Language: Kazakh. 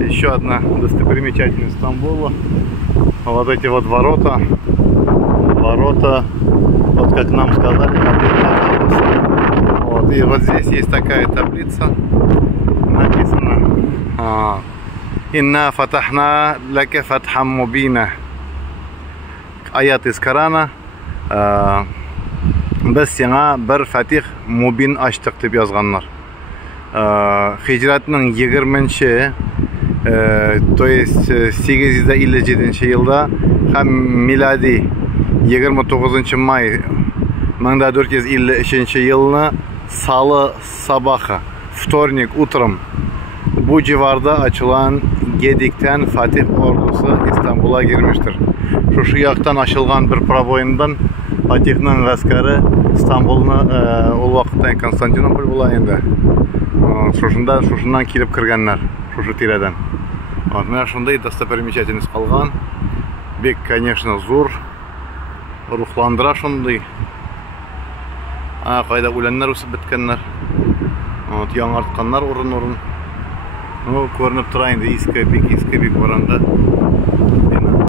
Еще одна достопримечательность Стамбула. Вот эти вот ворота. Ворота, вот как нам сказали, вот. И вот здесь есть такая таблица. Написано: «Инна фатахна лаке фатхам мубина». Аят из Корана. Biz sana bir fatih mubin açtık deb yazganlar. Hicratning 20-chi, то есть 857 yılda hem miladi 29 may 1453 yılını salı sabahı, вторник утром bu civarda açılan Gedik'ten Fatih ordusu İstanbul'a girmiştir. Şu yaktan açılgan bir proboyundan Fatih'nin askeri İstanbul'unu o vakitte Konstantinopol bulayında. Şuşundan kilip kırganlar, şuşu tireden. Вот, мен шундай достопримечательность қалған. Бек, конечно, зур. Рухландыра шундай. Қайда үләннәр үсіп біткеннәр. Вот, яңартқаннар орын-орын. Көрініп тұра енді, бек баранға.